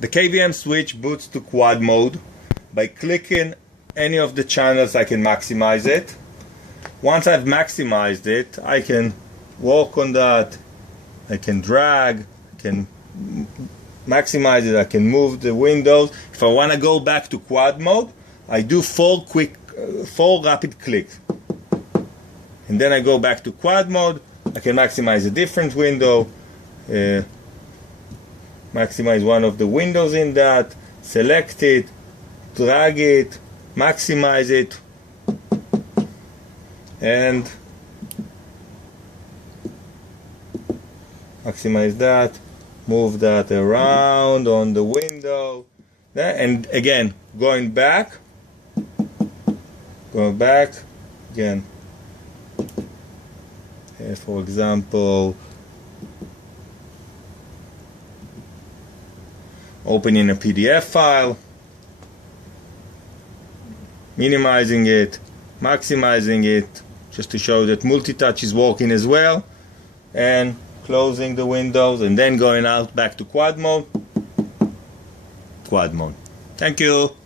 The KVM switch boots to quad mode. By clicking any of the channels, I can maximize it. Once I've maximized it, I can work on that. I can drag, I can maximize it, I can move the windows. If I want to go back to quad mode, I do 4 rapid clicks. And then I go back to quad mode. I can maximize a different window, maximize one of the windows in that, select it, drag it, maximize it, and maximize that, move that around on the window, and again, going back, again, for example, opening a PDF file, minimizing it, maximizing it, just to show that multi-touch is working as well, and closing the windows, and then going out back to quad mode. Thank you.